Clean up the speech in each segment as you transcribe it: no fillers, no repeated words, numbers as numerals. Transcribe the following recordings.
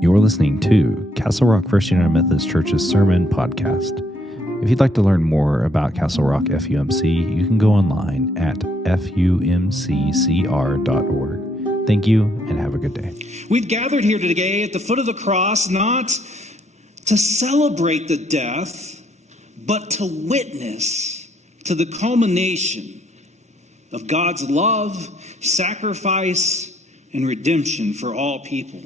You're listening to Castle Rock First United Methodist Church's Sermon Podcast. If you'd like to learn more about Castle Rock FUMC, you can go online at fumccr.org. Thank you, and have a good day. We've gathered here today at the foot of the cross not to celebrate the death, but to witness to the culmination of God's love, sacrifice, and redemption for all people.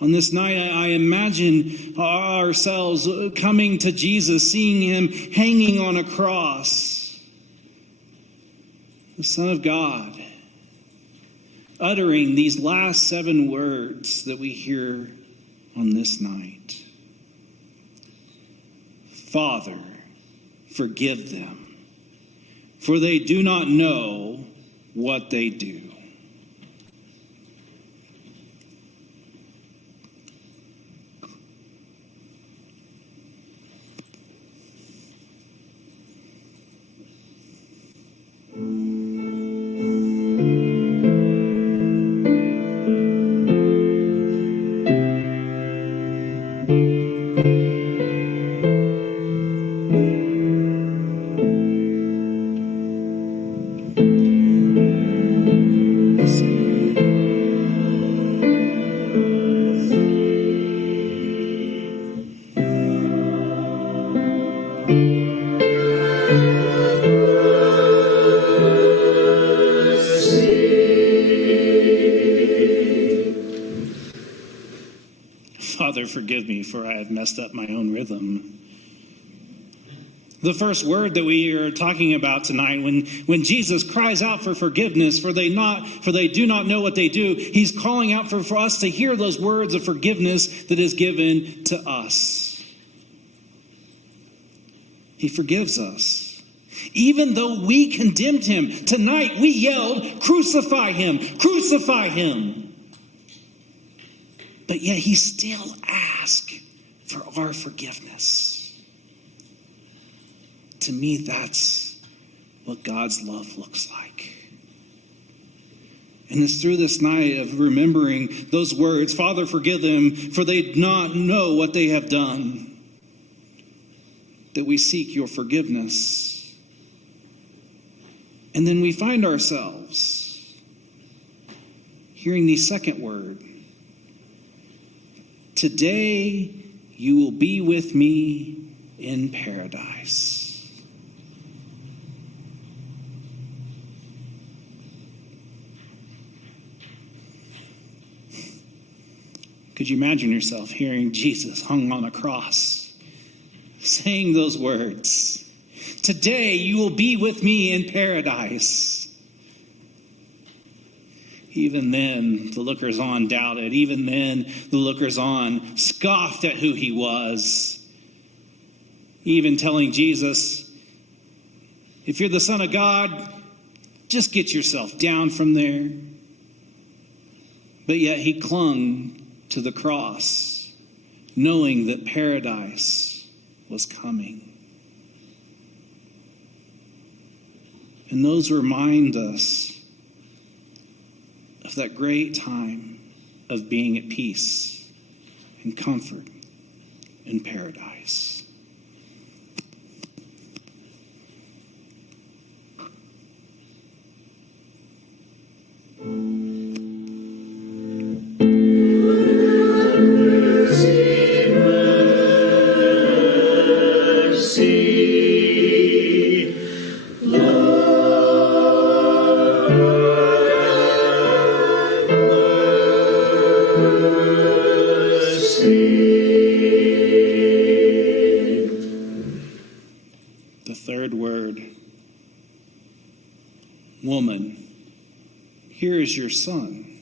On this night, I imagine ourselves coming to Jesus, seeing him hanging on a cross, the Son of God, uttering these last 7 words that we hear on this night. Father, forgive them, for they do not know what they do. Father, forgive me, for I have messed up my own rhythm. The first word that we are talking about tonight, when Jesus cries out for forgiveness, for they do not know what they do, he's calling out for us to hear those words of forgiveness that is given to us. He forgives us. Even though we condemned him, tonight we yelled, crucify him, crucify him. But yet he still asks for our forgiveness. To me, that's what God's love looks like. And it's through this night of remembering those words, Father, forgive them, for they do not know what they have done, that we seek your forgiveness. And then we find ourselves hearing the second word. Today you will be with me in paradise. Could you imagine yourself hearing Jesus hung on a cross, saying those words? Today you will be with me in paradise. Even then, the lookers-on doubted. Even then, the lookers-on scoffed at who he was. Even telling Jesus, if you're the Son of God, just get yourself down from there. But yet he clung to the cross, knowing that paradise was coming. And those remind us of that great time of being at peace and comfort in paradise. The third word, woman, here is your son.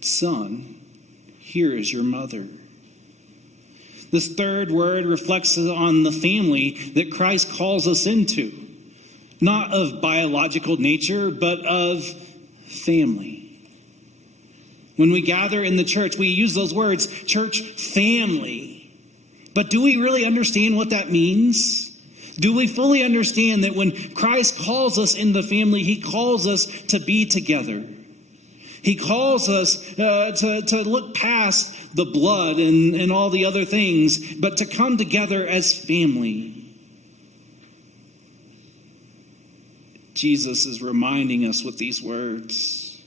Son, here is your mother. This third word reflects on the family that Christ calls us into, not of biological nature, but of family. When we gather in the church, we use those words, church family. But do we really understand what that means? Do we fully understand that when Christ calls us in the family, he calls us to be together? He calls us to look past the blood and all the other things, but to come together as family. Jesus is reminding us with these words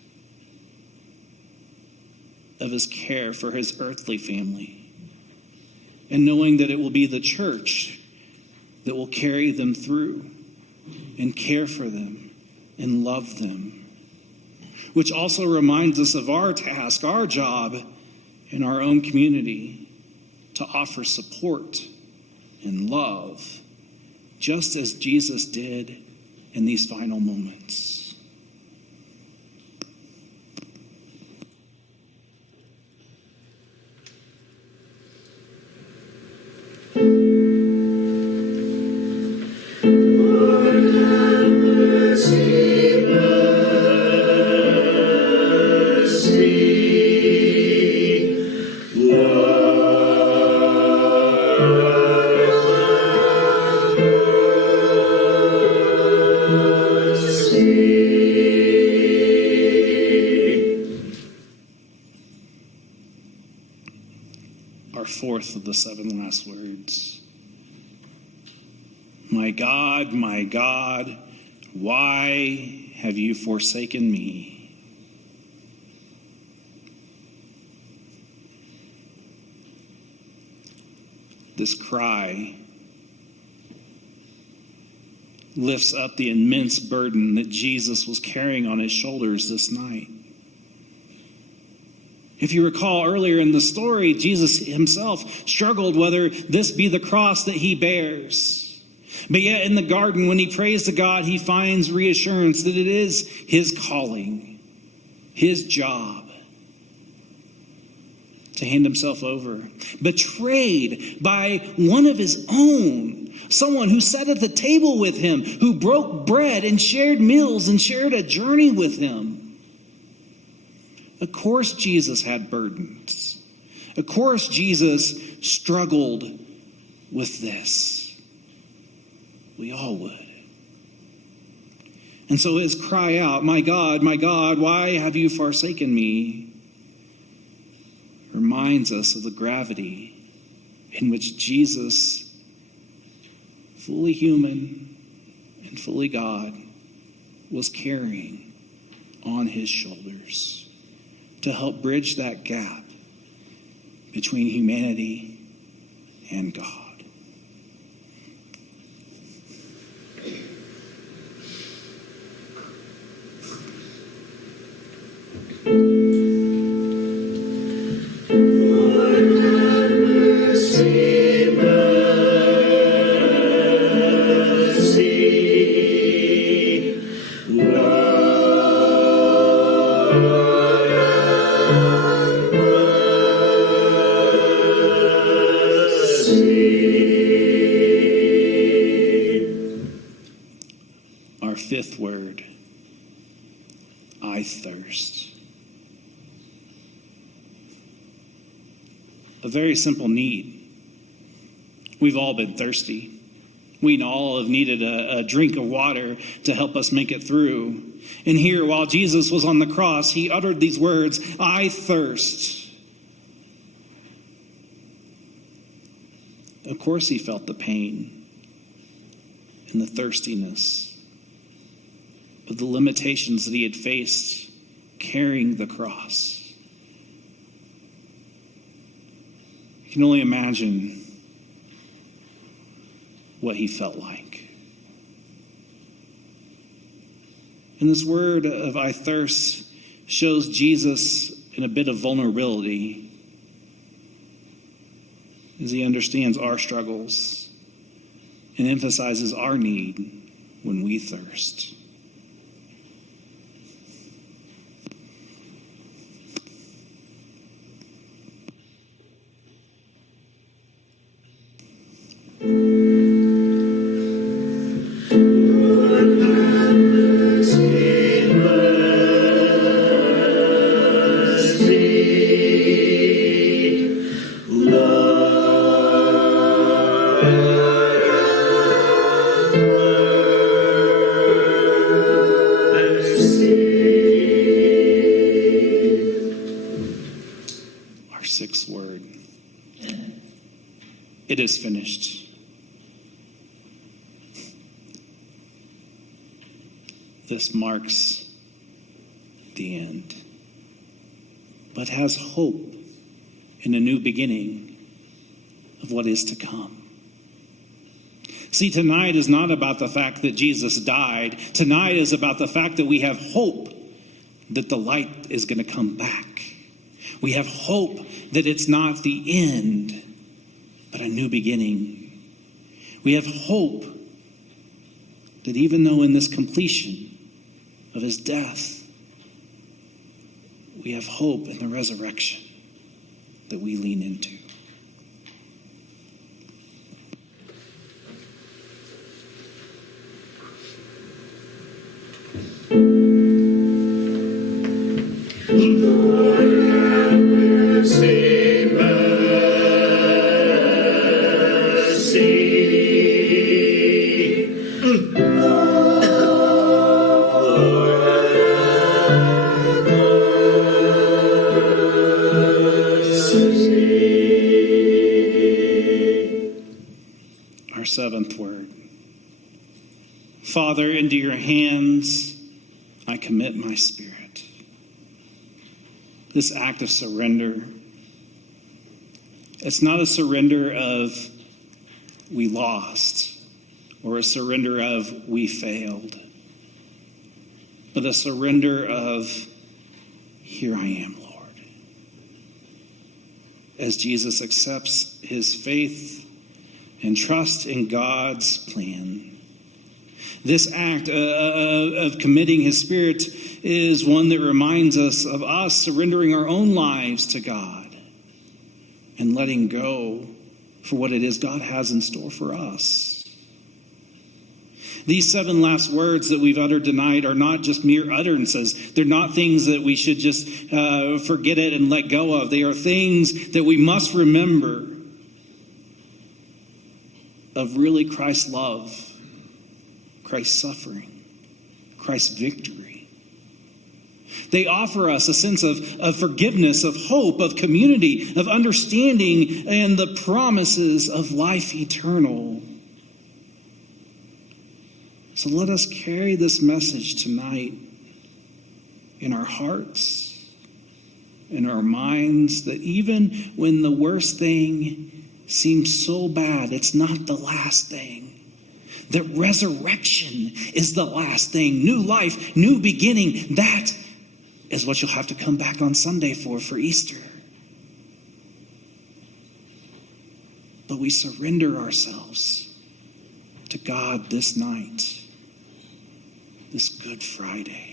of his care for his earthly family, and knowing that it will be the church that will carry them through and care for them and love them. Which also reminds us of our task, our job in our own community, to offer support and love, just as Jesus did in these final moments. Our fourth of the seven last words. My God, why have you forsaken me? This cry lifts up the immense burden that Jesus was carrying on his shoulders this night. If you recall earlier in the story, Jesus himself struggled whether this be the cross that he bears. But yet in the garden, when he prays to God, he finds reassurance that it is his calling, his job to hand himself over. Betrayed by one of his own, someone who sat at the table with him, who broke bread and shared meals and shared a journey with him. Of course, Jesus had burdens. Of course, Jesus struggled with this. We all would. And so his cry out, my God, why have you forsaken me?" reminds us of the gravity in which Jesus, fully human and fully God, was carrying on his shoulders to help bridge that gap between humanity and God. Our fifth word, I thirst. A very simple need. We've all been thirsty. We all have needed a drink of water to help us make it through. And here, while Jesus was on the cross, he uttered these words, I thirst. Of course he felt the pain and the thirstiness of the limitations that he had faced carrying the cross. You can only imagine what he felt like. And this word of I thirst shows Jesus in a bit of vulnerability as he understands our struggles and emphasizes our need when we thirst. 6th word. It is finished. This marks the end, but has hope in a new beginning of what is to come. See, tonight is not about the fact that Jesus died. Tonight is about the fact that we have hope that the light is going to come back. We have hope that it's not the end, but a new beginning. We have hope that even though in this completion of his death, we have hope in the resurrection that we lean into. Our 7th word. Father, into your hands I commit my spirit. This act of surrender, it's not a surrender of we lost or a surrender of we failed, but a surrender of here I am, Lord. As Jesus accepts his faith and trust in God's plan. This act of committing his spirit is one that reminds us of us surrendering our own lives to God and letting go for what it is God has in store for us. These 7 last words that we've uttered tonight are not just mere utterances. They're not things that we should just forget it and let go of. They are things that we must remember of really Christ's love, Christ's suffering, Christ's victory. They offer us a sense of forgiveness, of hope, of community, of understanding, and the promises of life eternal. So let us carry this message tonight in our hearts, in our minds, that even when the worst thing seems so bad, it's not the last thing. That resurrection is the last thing. New life, new beginning. That is what you'll have to come back on Sunday for Easter. But we surrender ourselves to God this night, this Good Friday.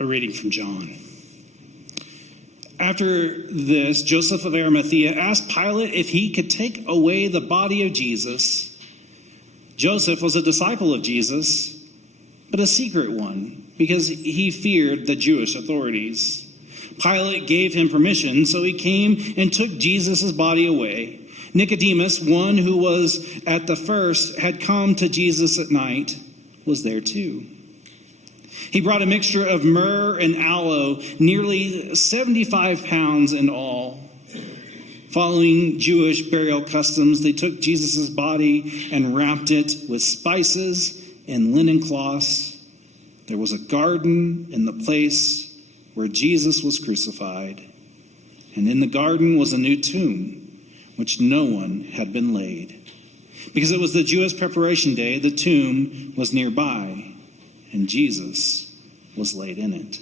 A reading from John. After this, Joseph of Arimathea asked Pilate if he could take away the body of Jesus. Joseph was a disciple of Jesus, but a secret one, because he feared the Jewish authorities. Pilate gave him permission, so he came and took Jesus' body away. Nicodemus, one who was at the first had come to Jesus at night, was there too. He brought a mixture of myrrh and aloe, nearly 75 pounds in all. Following Jewish burial customs, they took Jesus' body and wrapped it with spices and linen cloths. There was a garden in the place where Jesus was crucified, and in the garden was a new tomb, which no one had been laid. Because it was the Jewish preparation day, the tomb was nearby, and Jesus was laid in it.